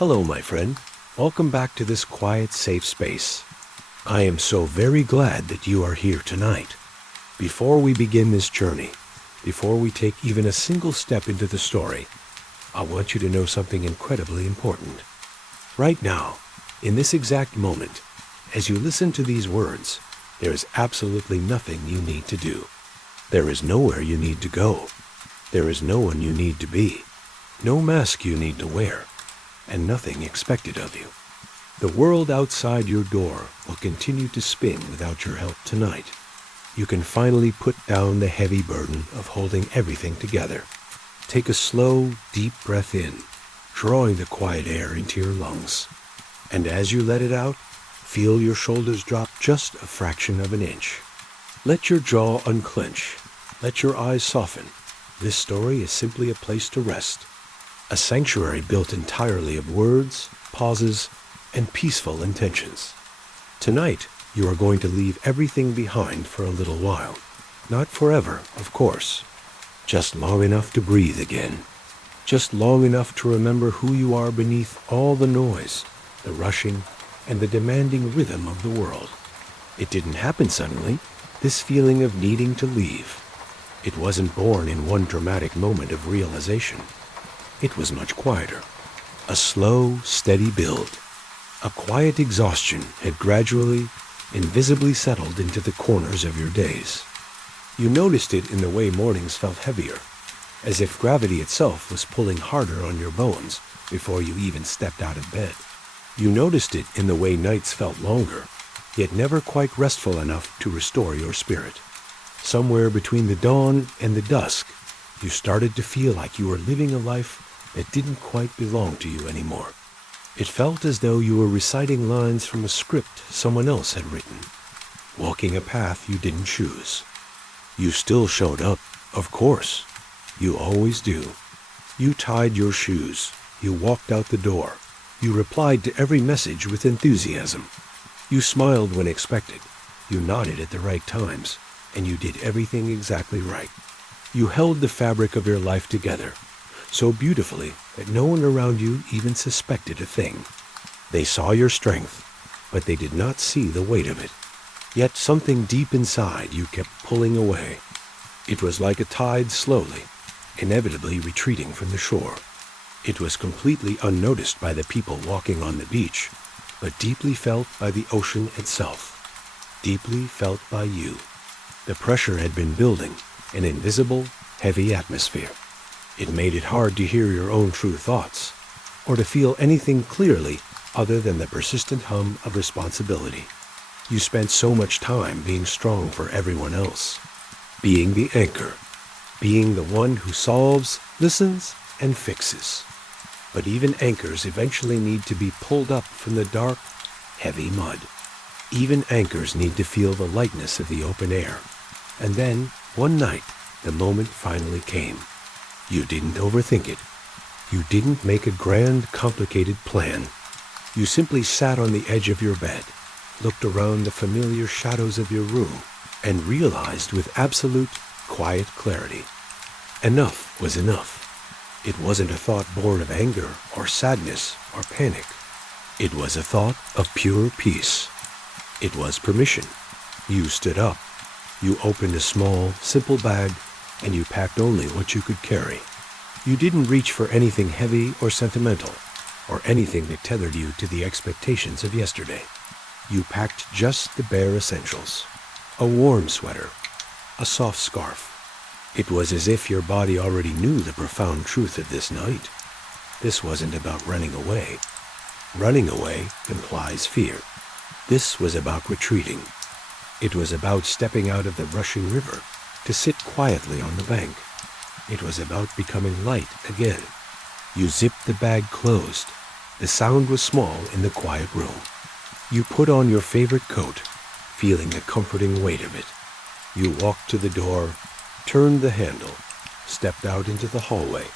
Hello, my friend. Welcome back to this quiet, safe space. I am so very glad that you are here tonight. Before we begin this journey, before we take even a single step into the story, I want you to know something incredibly important. Right now, in this exact moment, as you listen to these words, there is absolutely nothing you need to do. There is nowhere you need to go. There is no one you need to be, no mask you need to wear, and nothing expected of you. The world outside your door will continue to spin without your help tonight. You can finally put down the heavy burden of holding everything together. Take a slow, deep breath in, drawing the quiet air into your lungs. And as you let it out, feel your shoulders drop just a fraction of an inch. Let your jaw unclench. Let your eyes soften. This story is simply a place to rest. A sanctuary built entirely of words, pauses, and peaceful intentions. Tonight, you are going to leave everything behind for a little while. Not forever, of course. Just long enough to breathe again. Just long enough to remember who you are beneath all the noise, the rushing, and the demanding rhythm of the world. It didn't happen suddenly, this feeling of needing to leave. It wasn't born in one dramatic moment of realization. It was much quieter. A slow, steady build. A quiet exhaustion had gradually, invisibly settled into the corners of your days. You noticed it in the way mornings felt heavier, as if gravity itself was pulling harder on your bones before you even stepped out of bed. You noticed it in the way nights felt longer, yet never quite restful enough to restore your spirit. Somewhere between the dawn and the dusk, you started to feel like you were living a life that didn't quite belong to you anymore. It felt as though you were reciting lines from a script someone else had written, walking a path you didn't choose. You still showed up, of course. You always do. You tied your shoes. You walked out the door. You replied to every message with enthusiasm. You smiled when expected. You nodded at the right times. And you did everything exactly right. You held the fabric of your life together, so beautifully that no one around you even suspected a thing. They saw your strength, but they did not see the weight of it. Yet something deep inside you kept pulling away. It was like a tide slowly, inevitably retreating from the shore. It was completely unnoticed by the people walking on the beach, but deeply felt by the ocean itself. Deeply felt by you. The pressure had been building, an invisible, heavy atmosphere. It made it hard to hear your own true thoughts, or to feel anything clearly other than the persistent hum of responsibility. You spent so much time being strong for everyone else, being the anchor, being the one who solves, listens, and fixes. But even anchors eventually need to be pulled up from the dark, heavy mud. Even anchors need to feel the lightness of the open air. And then, one night, the moment finally came. You didn't overthink it. You didn't make a grand, complicated plan. You simply sat on the edge of your bed, looked around the familiar shadows of your room, and realized with absolute, quiet clarity. Enough was enough. It wasn't a thought born of anger or sadness or panic. It was a thought of pure peace. It was permission. You stood up. You opened a small, simple bag, and you packed only what you could carry. You didn't reach for anything heavy or sentimental, or anything that tethered you to the expectations of yesterday. You packed just the bare essentials. A warm sweater, a soft scarf. It was as if your body already knew the profound truth of this night. This wasn't about running away. Running away implies fear. This was about retreating. It was about stepping out of the rushing river to sit quietly on the bank. It was about becoming light again. You zipped the bag closed. The sound was small in the quiet room. You put on your favorite coat, feeling the comforting weight of it. You walked to the door, turned the handle, stepped out into the hallway,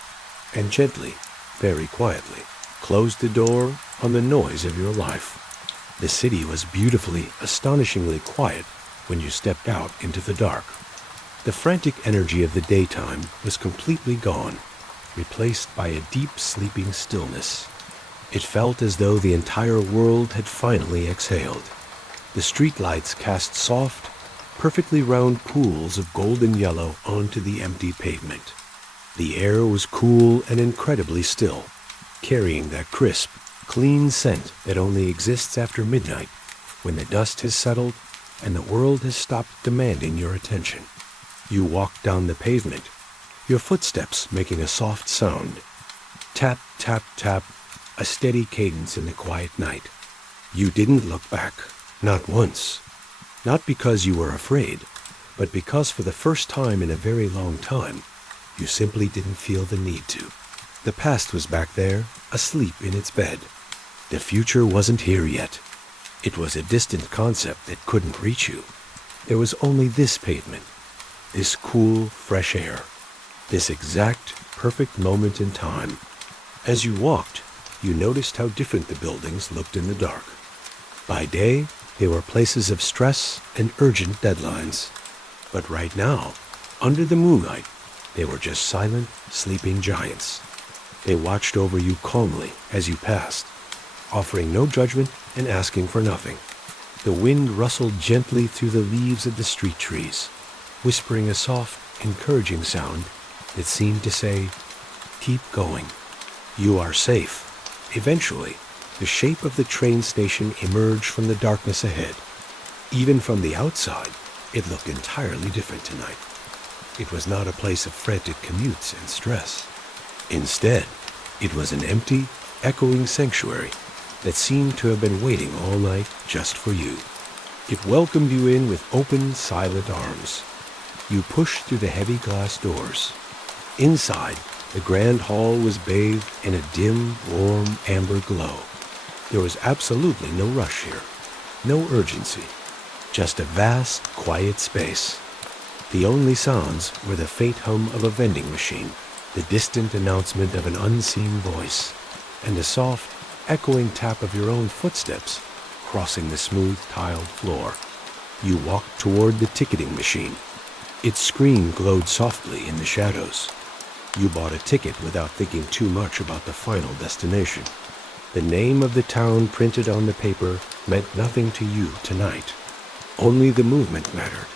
and gently, very quietly, closed the door on the noise of your life. The city was beautifully, astonishingly quiet when you stepped out into the dark. The frantic energy of the daytime was completely gone, replaced by a deep sleeping stillness. It felt as though the entire world had finally exhaled. The streetlights cast soft, perfectly round pools of golden yellow onto the empty pavement. The air was cool and incredibly still, carrying that crisp, clean scent that only exists after midnight, when the dust has settled and the world has stopped demanding your attention. You walked down the pavement, your footsteps making a soft sound. Tap, tap, tap, a steady cadence in the quiet night. You didn't look back, not once. Not because you were afraid, but because for the first time in a very long time, you simply didn't feel the need to. The past was back there, asleep in its bed. The future wasn't here yet. It was a distant concept that couldn't reach you. There was only this pavement, this cool, fresh air, this exact, perfect moment in time. As you walked, you noticed how different the buildings looked in the dark. By day, they were places of stress and urgent deadlines. But right now, under the moonlight, they were just silent, sleeping giants. They watched over you calmly as you passed, offering no judgment and asking for nothing. The wind rustled gently through the leaves of the street trees, whispering a soft, encouraging sound that seemed to say, "Keep going. You are safe." Eventually, the shape of the train station emerged from the darkness ahead. Even from the outside, it looked entirely different tonight. It was not a place of frantic commutes and stress. Instead, it was an empty, echoing sanctuary that seemed to have been waiting all night just for you. It welcomed you in with open, silent arms. You pushed through the heavy glass doors. Inside, the grand hall was bathed in a dim, warm, amber glow. There was absolutely no rush here, no urgency, just a vast, quiet space. The only sounds were the faint hum of a vending machine, the distant announcement of an unseen voice, and the soft, echoing tap of your own footsteps crossing the smooth tiled floor. You walked toward the ticketing machine. Its screen glowed softly in the shadows. You bought a ticket without thinking too much about the final destination. The name of the town printed on the paper meant nothing to you tonight. Only the movement mattered.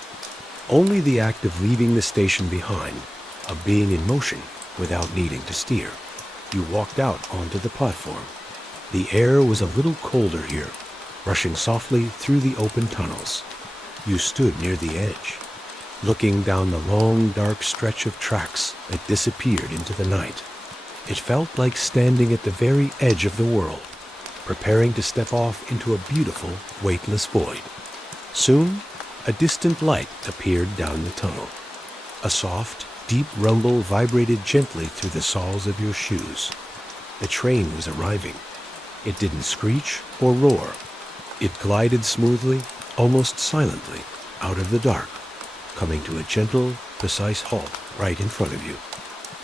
Only the act of leaving the station behind, of being in motion without needing to steer. You walked out onto the platform. The air was a little colder here, rushing softly through the open tunnels. You stood near the edge, looking down the long, dark stretch of tracks that disappeared into the night. It felt like standing at the very edge of the world, preparing to step off into a beautiful, weightless void. Soon, a distant light appeared down the tunnel. A soft, deep rumble vibrated gently through the soles of your shoes. The train was arriving. It didn't screech or roar. It glided smoothly, almost silently, out of the dark, coming to a gentle, precise halt right in front of you.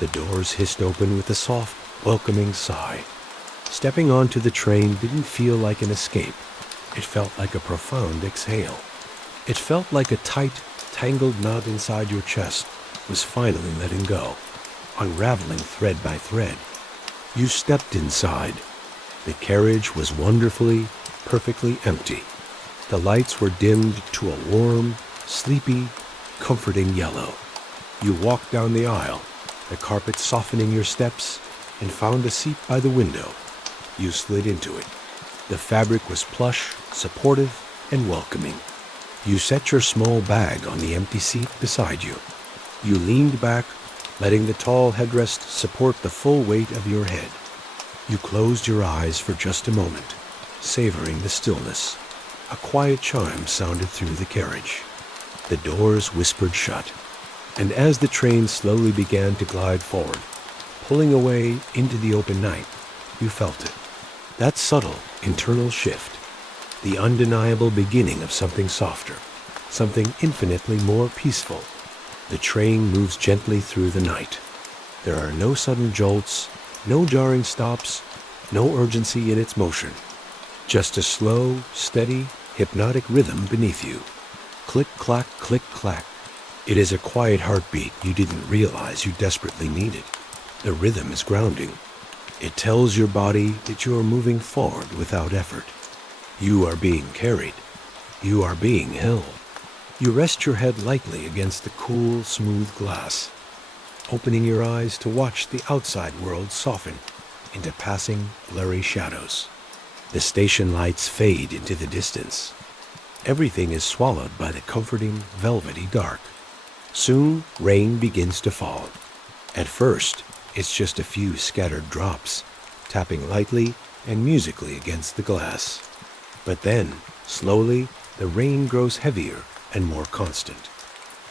The doors hissed open with a soft, welcoming sigh. Stepping onto the train didn't feel like an escape. It felt like a profound exhale. It felt like a tight, tangled knot inside your chest was finally letting go, unraveling thread by thread. You stepped inside. The carriage was wonderfully, perfectly empty. The lights were dimmed to a warm, sleepy, comforting yellow. You walked down the aisle, the carpet softening your steps, and found a seat by the window. You slid into it. The fabric was plush, supportive, and welcoming. You set your small bag on the empty seat beside you. You leaned back, letting the tall headrest support the full weight of your head. You closed your eyes for just a moment, savoring the stillness. A quiet chime sounded through the carriage. The doors whispered shut, and as the train slowly began to glide forward, pulling away into the open night, you felt it. That subtle, internal shift. The undeniable beginning of something softer, something infinitely more peaceful. The train moves gently through the night. There are no sudden jolts, no jarring stops, no urgency in its motion. Just a slow, steady, hypnotic rhythm beneath you. Click-clack, click-clack. It is a quiet heartbeat you didn't realize you desperately needed. The rhythm is grounding. It tells your body that you are moving forward without effort. You are being carried. You are being held. You rest your head lightly against the cool, smooth glass, opening your eyes to watch the outside world soften into passing, blurry shadows. The station lights fade into the distance. Everything is swallowed by the comforting, velvety dark. Soon, rain begins to fall. At first, it's just a few scattered drops, tapping lightly and musically against the glass. But then, slowly, the rain grows heavier and more constant,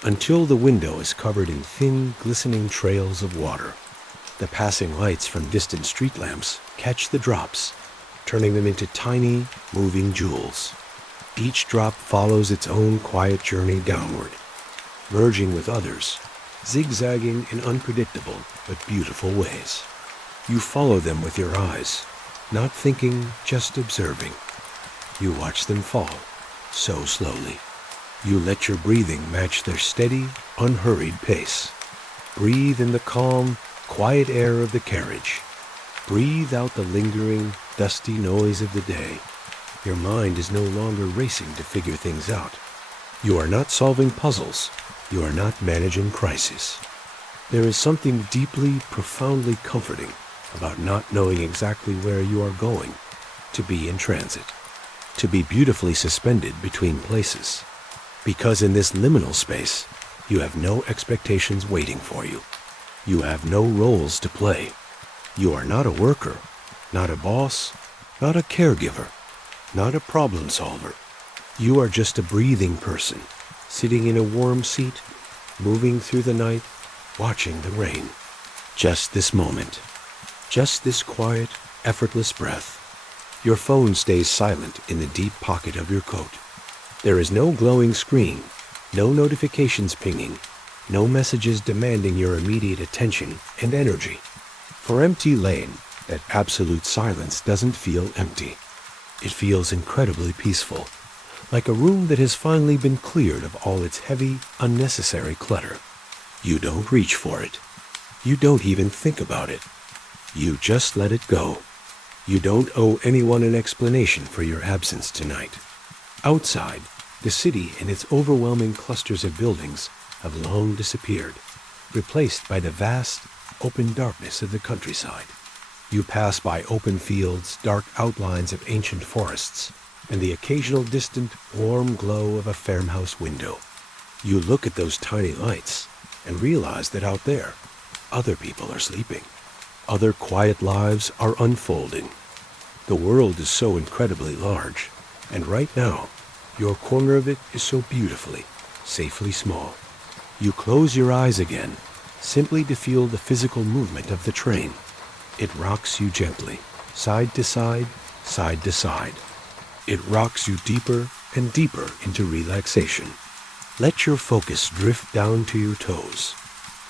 until the window is covered in thin, glistening trails of water. The passing lights from distant street lamps catch the drops, turning them into tiny, moving jewels. Each drop follows its own quiet journey downward, merging with others, zigzagging in unpredictable but beautiful ways. You follow them with your eyes, not thinking, just observing. You watch them fall, so slowly. You let your breathing match their steady, unhurried pace. Breathe in the calm, quiet air of the carriage. Breathe out the lingering, dusty noise of the day. Your mind is no longer racing to figure things out. You are not solving puzzles. You are not managing crises. There is something deeply, profoundly comforting about not knowing exactly where you are going, to be in transit, to be beautifully suspended between places. Because in this liminal space, you have no expectations waiting for you. You have no roles to play. You are not a worker, not a boss, not a caregiver, not a problem solver. You are just a breathing person, sitting in a warm seat, moving through the night, watching the rain. Just this moment. Just this quiet, effortless breath. Your phone stays silent in the deep pocket of your coat. There is no glowing screen, no notifications pinging, no messages demanding your immediate attention and energy. For empty lane, that absolute silence doesn't feel empty. It feels incredibly peaceful, like a room that has finally been cleared of all its heavy, unnecessary clutter. You don't reach for it. You don't even think about it. You just let it go. You don't owe anyone an explanation for your absence tonight. Outside, the city and its overwhelming clusters of buildings have long disappeared, replaced by the vast, open darkness of the countryside. You pass by open fields, dark outlines of ancient forests, and the occasional distant, warm glow of a farmhouse window. You look at those tiny lights and realize that out there, other people are sleeping. Other quiet lives are unfolding. The world is so incredibly large, and right now, your corner of it is so beautifully, safely small. You close your eyes again, simply to feel the physical movement of the train. It rocks you gently, side to side, side to side. It rocks you deeper and deeper into relaxation. Let your focus drift down to your toes.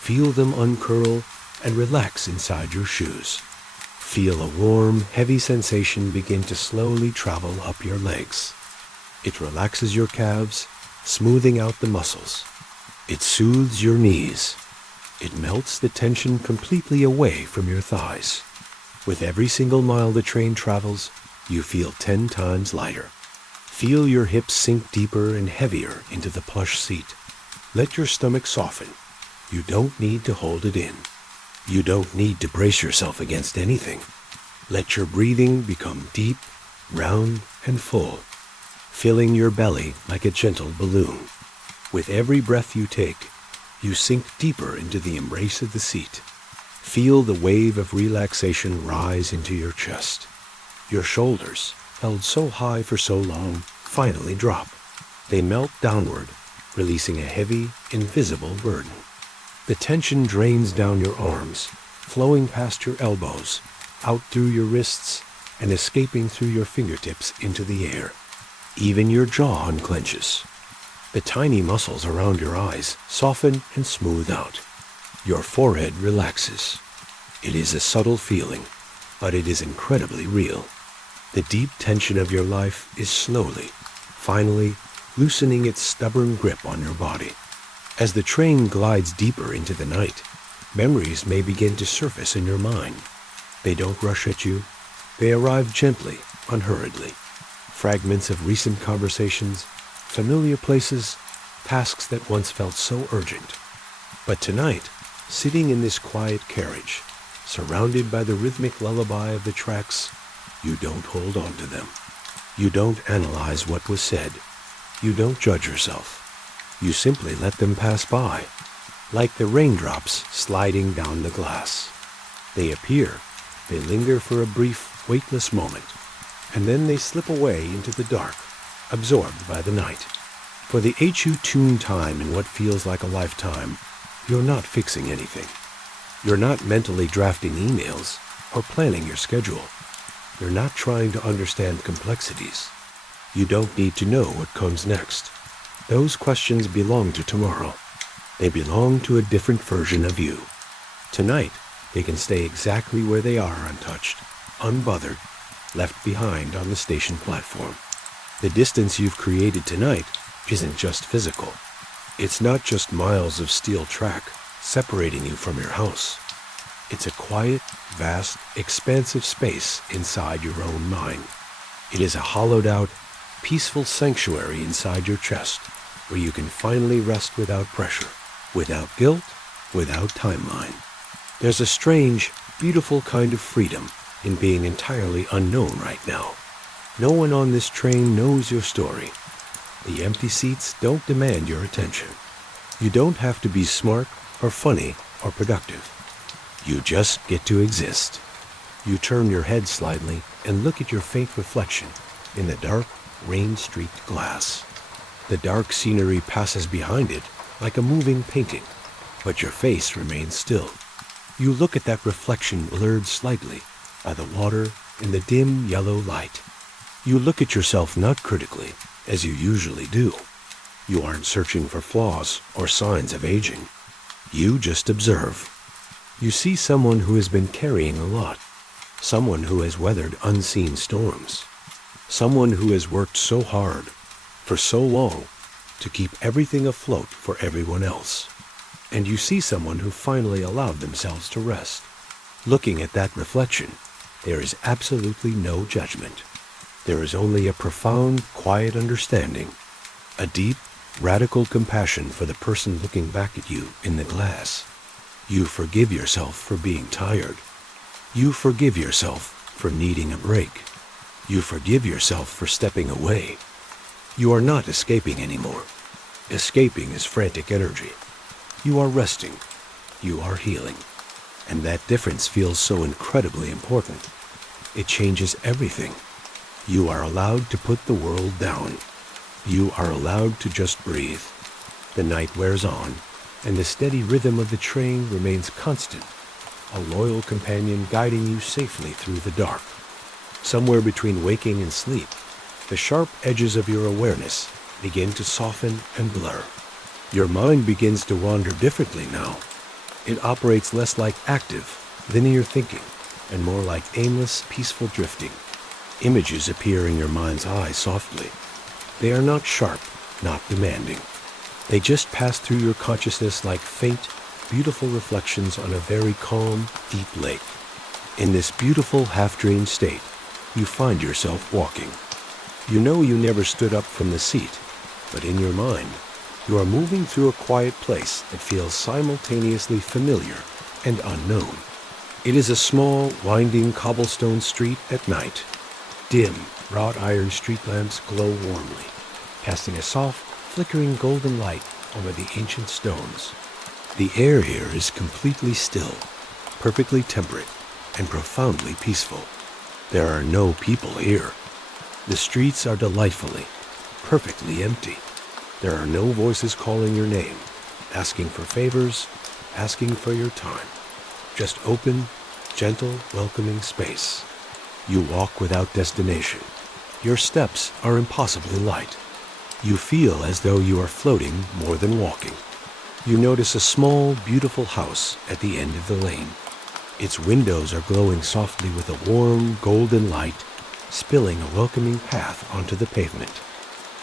Feel them uncurl and relax inside your shoes. Feel a warm, heavy sensation begin to slowly travel up your legs. It relaxes your calves, smoothing out the muscles. It soothes your knees. It melts the tension completely away from your thighs. With every single mile the train travels, you feel 10 times lighter. Feel your hips sink deeper and heavier into the plush seat. Let your stomach soften. You don't need to hold it in. You don't need to brace yourself against anything. Let your breathing become deep, round, and full, filling your belly like a gentle balloon. With every breath you take, you sink deeper into the embrace of the seat. Feel the wave of relaxation rise into your chest. Your shoulders, held so high for so long, finally drop. They melt downward, releasing a heavy, invisible burden. The tension drains down your arms, flowing past your elbows, out through your wrists, and escaping through your fingertips into the air. Even your jaw unclenches. The tiny muscles around your eyes soften and smooth out. Your forehead relaxes. It is a subtle feeling, but it is incredibly real. The deep tension of your life is slowly, finally, loosening its stubborn grip on your body. As the train glides deeper into the night, memories may begin to surface in your mind. They don't rush at you. They arrive gently, unhurriedly. Fragments of recent conversations, familiar places, tasks that once felt so urgent. But tonight, sitting in this quiet carriage, surrounded by the rhythmic lullaby of the tracks, you don't hold on to them. You don't analyze what was said. You don't judge yourself. You simply let them pass by, like the raindrops sliding down the glass. They appear, they linger for a brief, weightless moment, and then they slip away into the dark, absorbed by the night. For the HU-tuned time in what feels like a lifetime, you're not fixing anything. You're not mentally drafting emails or planning your schedule. You're not trying to understand complexities. You don't need to know what comes next. Those questions belong to tomorrow. They belong to a different version of you. Tonight, they can stay exactly where they are, untouched, unbothered, left behind on the station platform. The distance you've created tonight isn't just physical. It's not just miles of steel track separating you from your house. It's a quiet, vast, expansive space inside your own mind. It is a hollowed-out, peaceful sanctuary inside your chest where you can finally rest without pressure, without guilt, without timeline. There's a strange, beautiful kind of freedom in being entirely unknown right now. No one on this train knows your story. The empty seats don't demand your attention. You don't have to be smart or funny or productive. You just get to exist. You turn your head slightly and look at your faint reflection in the dark, rain-streaked glass. The dark scenery passes behind it like a moving painting, but your face remains still. You look at that reflection blurred slightly by the water in the dim yellow light. You look at yourself not critically, as you usually do. You aren't searching for flaws or signs of aging. You just observe. You see someone who has been carrying a lot, someone who has weathered unseen storms, someone who has worked so hard, for so long, to keep everything afloat for everyone else. And you see someone who finally allowed themselves to rest. Looking at that reflection, there is absolutely no judgment. There is only a profound, quiet understanding, a deep, radical compassion for the person looking back at you in the glass. You forgive yourself for being tired. You forgive yourself for needing a break. You forgive yourself for stepping away. You are not escaping anymore. Escaping is frantic energy. You are resting. You are healing. And that difference feels so incredibly important. It changes everything. You are allowed to put the world down. You are allowed to just breathe. The night wears on, and the steady rhythm of the train remains constant, a loyal companion guiding you safely through the dark. Somewhere between waking and sleep, the sharp edges of your awareness begin to soften and blur. Your mind begins to wander differently now. It operates less like active, linear thinking, and more like aimless, peaceful drifting. Images appear in your mind's eye softly. They are not sharp, not demanding. They just pass through your consciousness like faint, beautiful reflections on a very calm, deep lake. In this beautiful half-dream state, you find yourself walking. You know you never stood up from the seat, but in your mind, you are moving through a quiet place that feels simultaneously familiar and unknown. It is a small, winding cobblestone street at night. Dim, wrought iron street lamps glow warmly, casting a soft, flickering golden light over the ancient stones. The air here is completely still, perfectly temperate, and profoundly peaceful. There are no people here. The streets are delightfully, perfectly empty. There are no voices calling your name, asking for favors, asking for your time. Just open, gentle, welcoming space. You walk without destination. Your steps are impossibly light. You feel as though you are floating more than walking. You notice a small, beautiful house at the end of the lane. Its windows are glowing softly with a warm, golden light, spilling a welcoming path onto the pavement.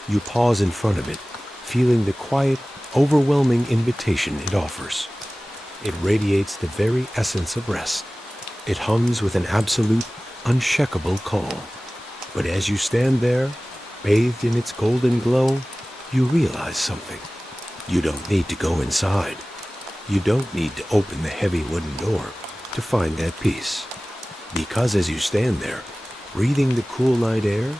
You pause in front of it, feeling the quiet, overwhelming invitation it offers. It radiates the very essence of rest. It hums with an absolute, unshakable call. But as you stand there, bathed in its golden glow, you realize something. You don't need to go inside. You don't need to open the heavy wooden door to find that peace. Because as you stand there, breathing the cool night air,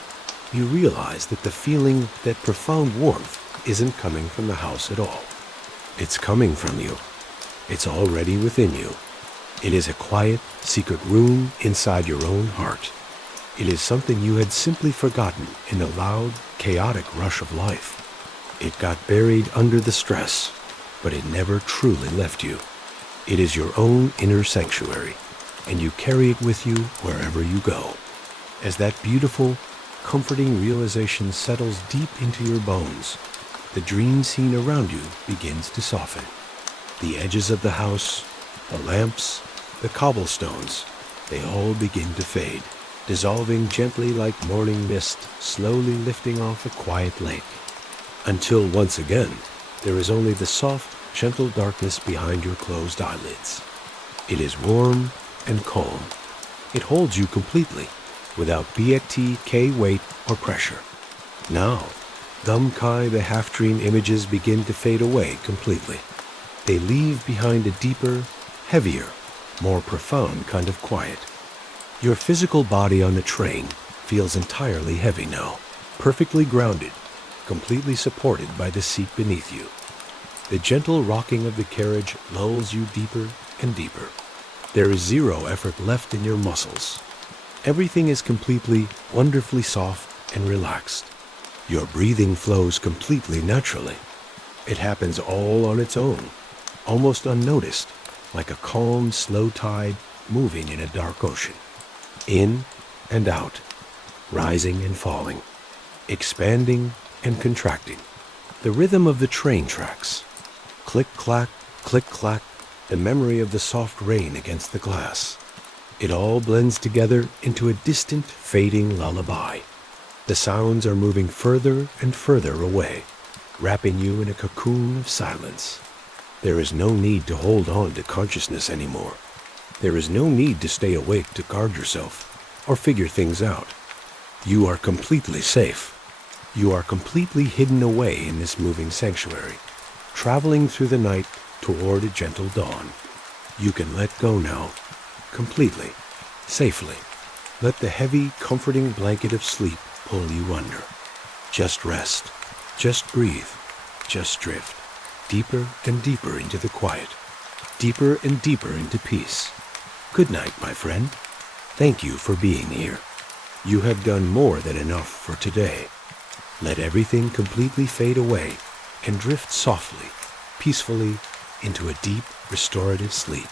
you realize that the feeling, that profound warmth, isn't coming from the house at all. It's coming from you. It's already within you. It is a quiet, secret room inside your own heart. It is something you had simply forgotten in the loud, chaotic rush of life. It got buried under the stress, but it never truly left you. It is your own inner sanctuary, and you carry it with you wherever you go. As that beautiful, comforting realization settles deep into your bones, the dream scene around you begins to soften. The edges of the house, the lamps, the cobblestones, they all begin to fade, dissolving gently like morning mist, slowly lifting off a quiet lake. Until once again, there is only the soft, gentle darkness behind your closed eyelids. It is warm and calm. It holds you completely, without BATK weight or pressure. Now, Dum Kai, the half-dream images begin to fade away completely. They leave behind a deeper, heavier, more profound kind of quiet. Your physical body on the train feels entirely heavy now, perfectly grounded, completely supported by the seat beneath you. The gentle rocking of the carriage lulls you deeper and deeper. There is zero effort left in your muscles. Everything is completely, wonderfully soft and relaxed. Your breathing flows completely naturally. It happens all on its own, almost unnoticed, like a calm, slow tide moving in a dark ocean. In and out, rising and falling, expanding and contracting. The rhythm of the train tracks. Click-clack, click-clack, the memory of the soft rain against the glass. It all blends together into a distant, fading lullaby. The sounds are moving further and further away, wrapping you in a cocoon of silence. There is no need to hold on to consciousness anymore. There is no need to stay awake to guard yourself or figure things out. You are completely safe. You are completely hidden away in this moving sanctuary, traveling through the night toward a gentle dawn. You can let go now, completely, safely. Let the heavy, comforting blanket of sleep pull you under. Just rest, just breathe, just drift, deeper and deeper into the quiet, deeper and deeper into peace. Good night, my friend. Thank you for being here. You have done more than enough for today. Let everything completely fade away and drift softly, peacefully into a deep, restorative sleep.